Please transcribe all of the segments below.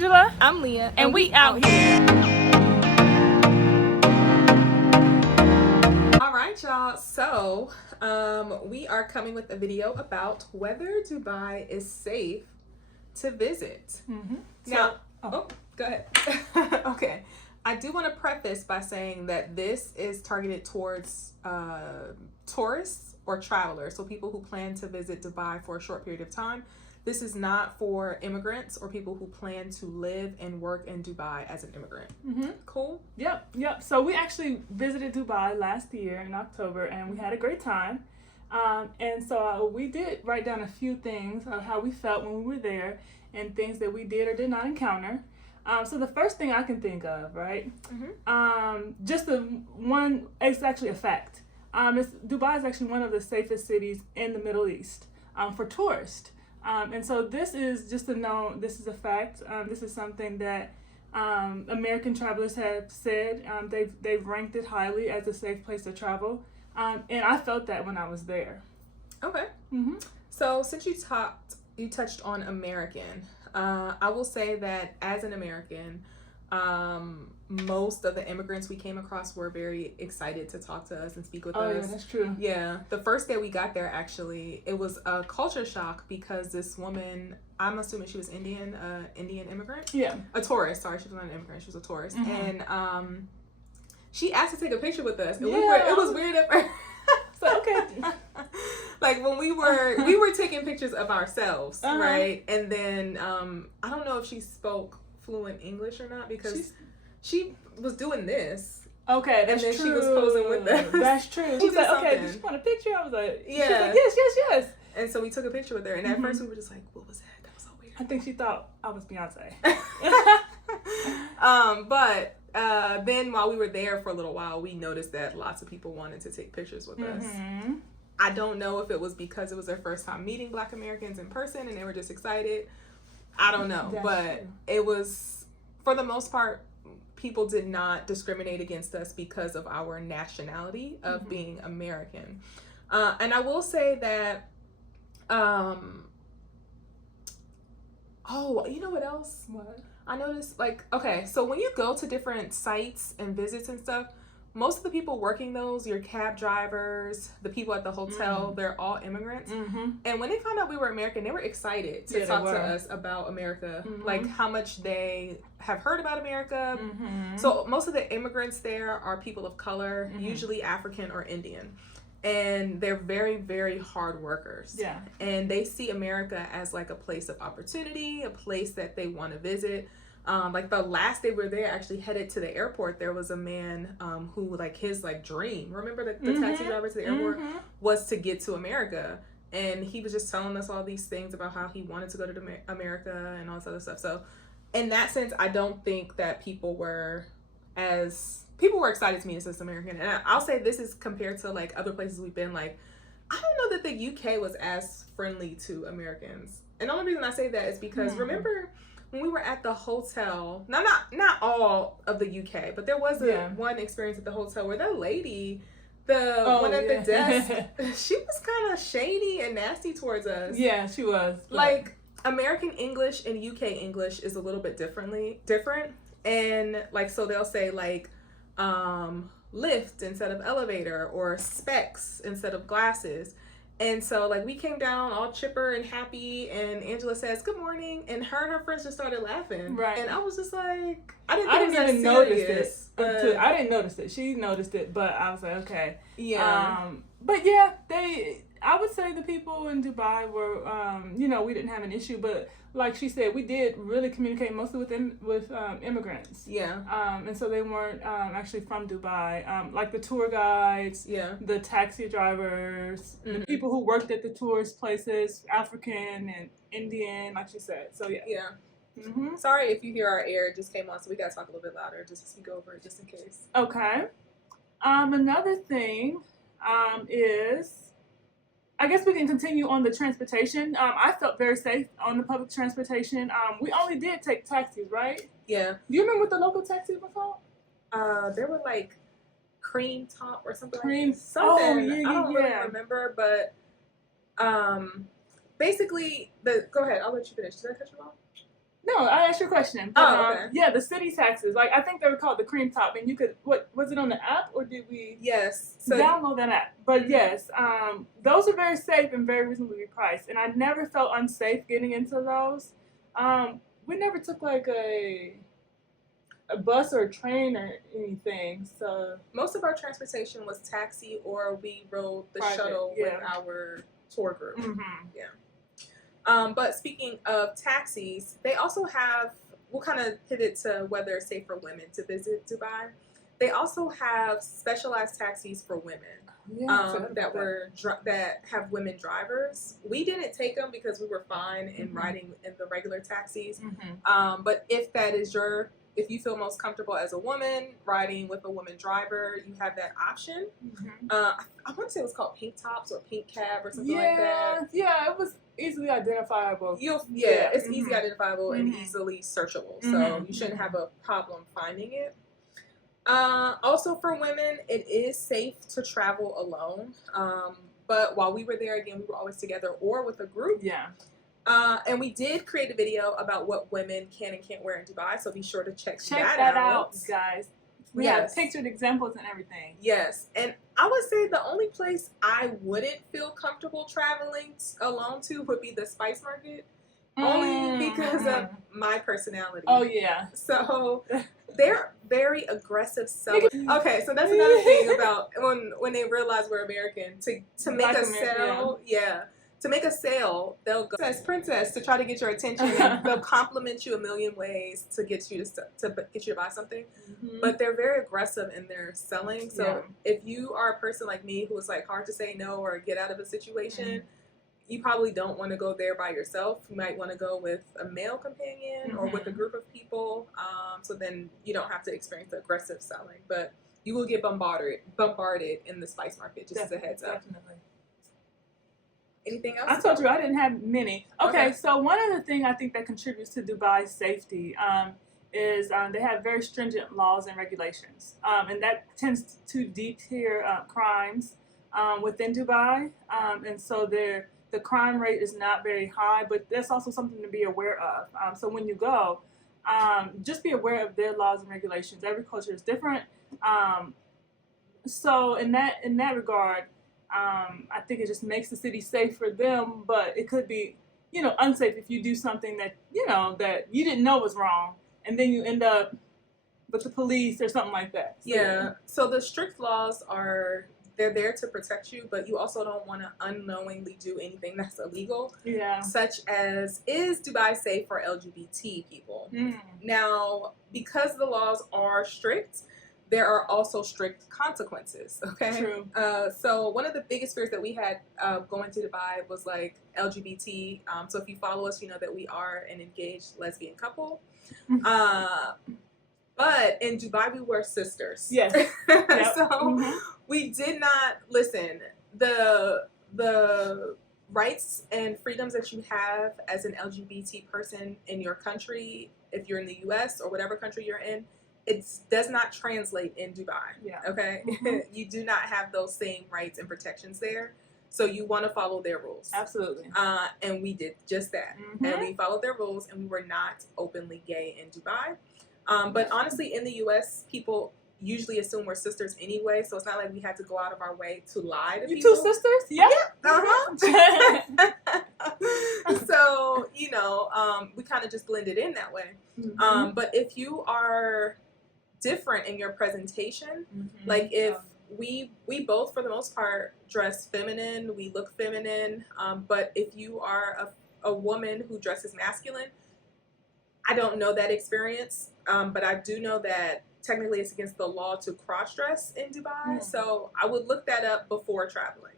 Angela. I'm Leah. And we out here. All right, y'all. So, we are coming with a video about whether Dubai is safe to visit. Mm-hmm. Now, go ahead. Okay. I do want to preface by saying that this is targeted towards tourists or travelers, so people who plan to visit Dubai for a short period of time. This is not for immigrants or people who plan to live and work in Dubai as an immigrant. Mm-hmm. Cool? Yep. So we actually visited Dubai last year in October, and we had a great time. And so we did write down a few things of how we felt when we were there and things that we did or did not encounter. So the first thing I can think of, right? Mm-hmm. Just the one, it's actually a fact. Dubai is actually one of the safest cities in the Middle East for tourists. And so this is just this is a fact. This is something that American travelers have said. They've ranked it highly as a safe place to travel. And I felt that when I was there. Okay. Mm-hmm. So since you touched on American, I will say that as an American, most of the immigrants we came across were very excited to talk to us and speak with us. Oh, yeah, that's true. Yeah. The first day we got there, actually, it was a culture shock because this woman, I'm assuming she was Indian immigrant? Yeah. A tourist. Sorry, she was not an immigrant. She was a tourist. Mm-hmm. And she asked to take a picture with us. And yeah. It was weird at first. So, okay. Like when we were taking pictures of ourselves, Uh-huh. right? And then I don't know if she spoke fluent English or not because she was doing this. Okay, that's and then true. she was posing with us. That's true. She was like, okay, did you want a picture? I was like, yeah. She was like, yes. And so we took a picture with her. And at first we were just like, what was that? That was so weird. I think she thought I was Beyonce. But then while we were there for a little while, we noticed that lots of people wanted to take pictures with us. I don't know if it was because it was their first time meeting Black Americans in person and they were just excited. I don't know. That's but true. It was, for the most part, people did not discriminate against us because of our nationality of being American. And I will say that, you know what else? What? I noticed, okay, so when you go to different sites and visits and stuff, most of the people working those, your cab drivers, the people at the hotel, they're all immigrants. And when they found out we were American, they were excited to talk to us about America, like how much they have heard about America. So most of the immigrants there are people of color, usually African or Indian. And they're very, very hard workers. Yeah. And they see America as like a place of opportunity, a place that they want to visit. Like the last day we were there, actually headed to the airport, there was a man who like his like dream, remember the taxi driver to the airport, was to get to America. And he was just telling us all these things about how he wanted to go to America and all this other stuff. So in that sense, I don't think that people were excited to meet us as American. And I'll say this is compared to like other places we've been. Like, I don't know that the UK was as friendly to Americans. And the only reason I say that is because remember when we were at the hotel, not all of the UK, but there was one experience at the hotel where that lady, one at the desk, she was kind of shady and nasty towards us. Yeah, she was. Like, American English and UK English is a little bit different. And like, so they'll say like, lift instead of elevator, or specs instead of glasses. And so like we came down all chipper and happy, and Angela says good morning, and her friends just started laughing. Right. And I was just like, I didn't even notice it. I didn't notice it. She noticed it, but I was like, okay. Yeah. But yeah, I would say the people in Dubai were, we didn't have an issue, but like she said, we did really communicate mostly with immigrants. Yeah. And so they weren't actually from Dubai. Like the tour guides, the taxi drivers, the people who worked at the tourist places, African and Indian, like she said. So yeah. Yeah. Sorry if you hear our air, it just came on, so we gotta talk a little bit louder just to speak over it, just in case. Okay. Another thing is, I guess we can continue on the transportation. I felt very safe on the public transportation. We only did take taxis, right? Yeah. Do you remember what the local taxis were called? There were like Cream Top or something. Cream. Like something. Oh, yeah, I don't really remember, but basically, go ahead. I'll let you finish. Did I cut you off? No, I asked your question. But, Oh, okay. yeah, the city taxes. Like, I think they were called the cream top, and you could. What was it on the app, or did we Yes. So download that app? But yes, those are very safe and very reasonably priced, and I never felt unsafe getting into those. We never took like a bus or a train or anything. So most of our transportation was taxi, or we rode the private, shuttle yeah. with our tour group. Mm-hmm. Yeah. But speaking of taxis, they also have, we'll kind of pivot to whether it's safe for women to visit Dubai. They also have specialized taxis for women that have women drivers. We didn't take them because we were fine in riding in the regular taxis. But if you feel most comfortable as a woman riding with a woman driver, you have that option. I want to say it was called Pink Tops or Pink Cab or something like that. Yeah, it was easily identifiable. It's easy identifiable and easily searchable, so you shouldn't have a problem finding it. Also for women, it is safe to travel alone. But while we were there, again, we were always together or with a group. Yeah. And we did create a video about what women can and can't wear in Dubai, so be sure to check that out, guys. We have pictured examples and everything. Yes, and I would say the only place I wouldn't feel comfortable traveling alone to would be the Spice Market, only because of my personality. Oh yeah. So they're very aggressive sellers. Okay, so that's another thing about when they realize we're American to make a sale. Yeah. To make a sale, they'll go as princess to try to get your attention, and they'll compliment you a million ways to get you to buy something. But they're very aggressive in their selling. So if you are a person like me who is like hard to say no or get out of a situation, you probably don't want to go there by yourself. You might want to go with a male companion or with a group of people. So then you don't have to experience the aggressive selling, but you will get bombarded in the Spice Market. Just as a heads up. Definitely. Anything else? I told you I didn't have many. Okay, so one other thing I think that contributes to Dubai's safety is they have very stringent laws and regulations, and that tends to deter crimes within Dubai, and so the crime rate is not very high, but that's also something to be aware of. So when you go, just be aware of their laws and regulations. Every culture is different. So in that regard, I think it just makes the city safe for them, but it could be, unsafe if you do something that you didn't know was wrong, and then you end up with the police or something like that. So, So the strict laws they're there to protect you, but you also don't want to unknowingly do anything that's illegal. Yeah. Such as, is Dubai safe for LGBT people? Now, because the laws are strict, there are also strict consequences, okay? True. So one of the biggest fears that we had going to Dubai was like LGBT. So if you follow us, you know that we are an engaged lesbian couple. But in Dubai, we were sisters. Yes. So we did not listen. The rights and freedoms that you have as an LGBT person in your country, if you're in the U.S. or whatever country you're in, it does not translate in Dubai. Yeah. Okay. You do not have those same rights and protections there. So you want to follow their rules. Absolutely. And we did just that. And we followed their rules, and we were not openly gay in Dubai. But honestly, in the U.S., people usually assume we're sisters anyway, so it's not like we had to go out of our way to lie to people. You two sisters? Yeah. So, we kind of just blended in that way. But if you are different in your presentation, like if we both, for the most part, dress feminine, we look feminine, but if you are a woman who dresses masculine, I don't know that experience, but I do know that technically it's against the law to cross-dress in Dubai, so I would look that up before traveling.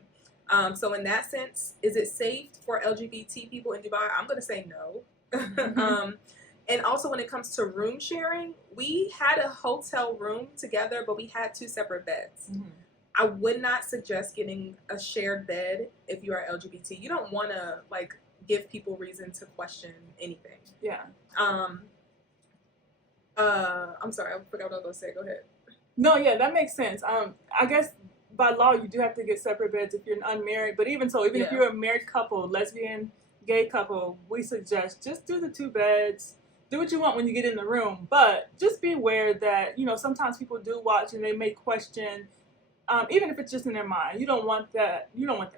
So in that sense, is it safe for LGBT people in Dubai? I'm going to say no. And also when it comes to room sharing, we had a hotel room together, but we had 2 separate beds. I would not suggest getting a shared bed if you are LGBT. You don't want to give people reason to question anything. Yeah. I'm sorry, I forgot what I was going to say. Go ahead. No, yeah, that makes sense. I guess by law you do have to get separate beds if you're unmarried. But even so, if you're a married couple, lesbian, gay couple, we suggest just do the 2 beds. do what you want when you get in the room, but just be aware that, you know, sometimes people do watch and they may question, even if it's just in their mind. You don't want that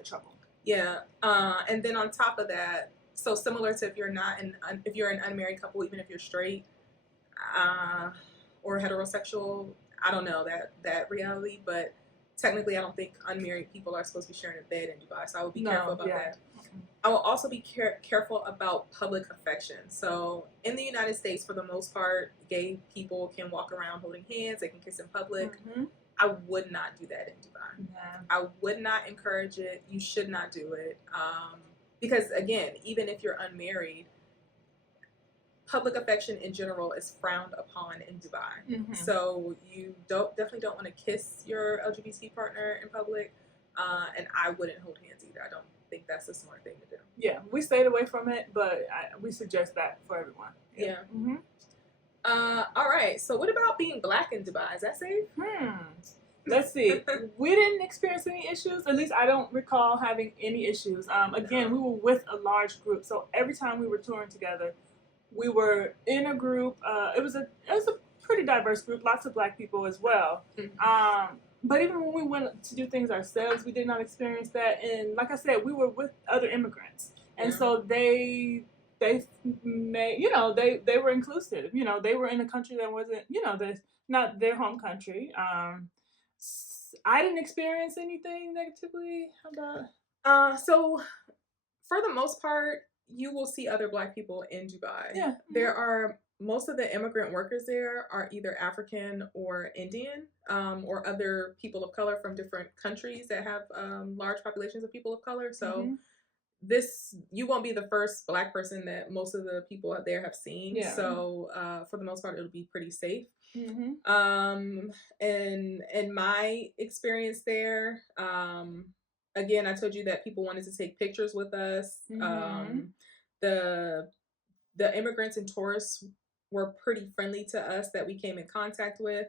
trouble. Yeah. And then on top of that, so similar to if you're an unmarried couple, even if you're straight, or heterosexual, I don't know that reality, but technically I don't think unmarried people are supposed to be sharing a bed in Dubai, so I would be careful about that. I will also be careful about public affection. So in the United States, for the most part, gay people can walk around holding hands, they can kiss in public. I would not do that in Dubai. I would not encourage it. You should not do it. Because again, even if you're unmarried, public affection in general is frowned upon in Dubai. So you definitely don't want to kiss your LGBT partner in public. And I wouldn't hold hands either. I don't think that's a smart thing to do. Yeah, we stayed away from it, but we suggest that for everyone. Yeah. All right. So what about being black in Dubai? Is that safe? Let's see. We didn't experience any issues. At least I don't recall having any issues. Again, we were with a large group, so every time we were touring together, we were in a group. It was a pretty diverse group, lots of black people as well. But even when we went to do things ourselves, we did not experience that. And like I said, we were with other immigrants, and so they made, you know, they were inclusive. You know, they were in a country that wasn't, you know, not their home country. I didn't experience anything negatively about. So for the most part, you will see other black people in Dubai. Yeah. There are, most of the immigrant workers there are either African or Indian, or other people of color from different countries that have large populations of people of color. So you won't be the first black person that most of the people out there have seen. Yeah. So for the most part, it'll be pretty safe. And in my experience there, again, I told you that people wanted to take pictures with us. The immigrants and tourists were pretty friendly to us that we came in contact with.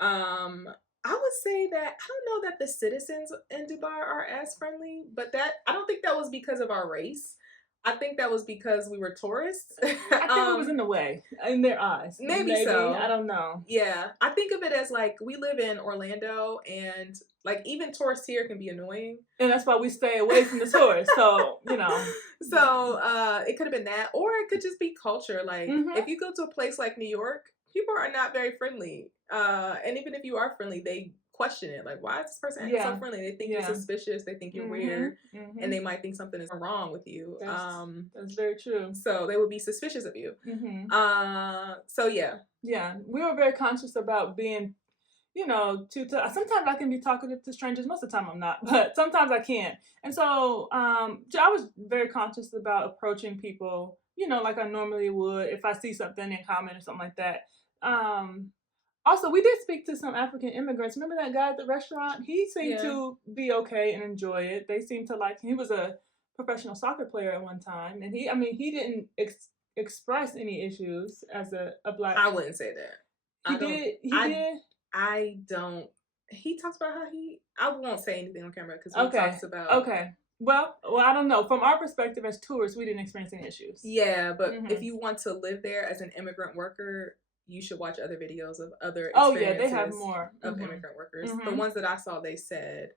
I would say that I don't know that the citizens in Dubai are as friendly, but I don't think that was because of our race. I think that was because we were tourists. I think it was in the way, in their eyes. Maybe so. I don't know. Yeah. I think of it as like, we live in Orlando, and like even tourists here can be annoying. And that's why we stay away from the tourists. So, you know. So it could have been that, or it could just be culture. Like if you go to a place like New York, people are not very friendly. And even if you are friendly, they question it. Like, why is this person acting so friendly? They think you're suspicious. They think you're weird. And they might think something is wrong with you. That's very true. So they would be suspicious of you. So yeah. Yeah. We were very conscious about being, you know, sometimes I can be talkative to strangers. Most of the time I'm not, but sometimes I can't. And so I was very conscious about approaching people, you know, like I normally would if I see something in common or something like that. Also, we did speak to some African immigrants. Remember that guy at the restaurant? He seemed to be okay and enjoy it. They seemed to like him. He was a professional soccer player at one time, and he didn't express any issues as a black. I wouldn't say that. He did. I don't. He talks about how I won't say anything on camera because he talks about. Okay. Well, I don't know. From our perspective as tourists, we didn't experience any issues. Yeah, but if you want to live there as an immigrant worker, you should watch other videos of other experiences they have more of immigrant workers. The ones that I saw, they said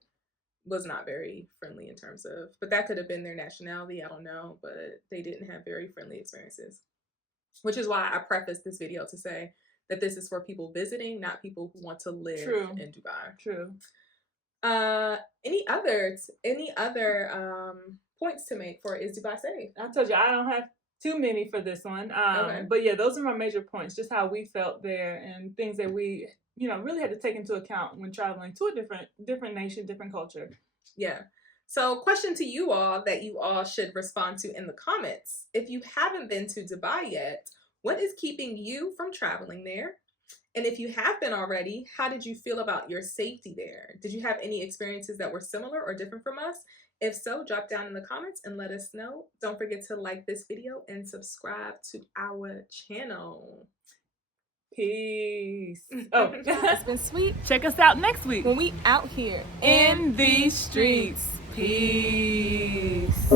was not very friendly in terms of, but that could have been their nationality. I don't know, but they didn't have very friendly experiences, which is why I prefaced this video to say that this is for people visiting, not people who want to live in Dubai. True. Any other points to make for is Dubai safe? I told you I don't have too many for this one. But yeah, those are my major points, just how we felt there and things that we, you know, really had to take into account when traveling to a different nation, different culture. Yeah. So question to you all that you all should respond to in the comments. If you haven't been to Dubai yet, what is keeping you from traveling there? And if you have been already, how did you feel about your safety there? Did you have any experiences that were similar or different from us? If so, drop down in the comments and let us know. Don't forget to like this video and subscribe to our channel. Peace. It's been sweet. Check us out next week when we out here in these streets. Peace.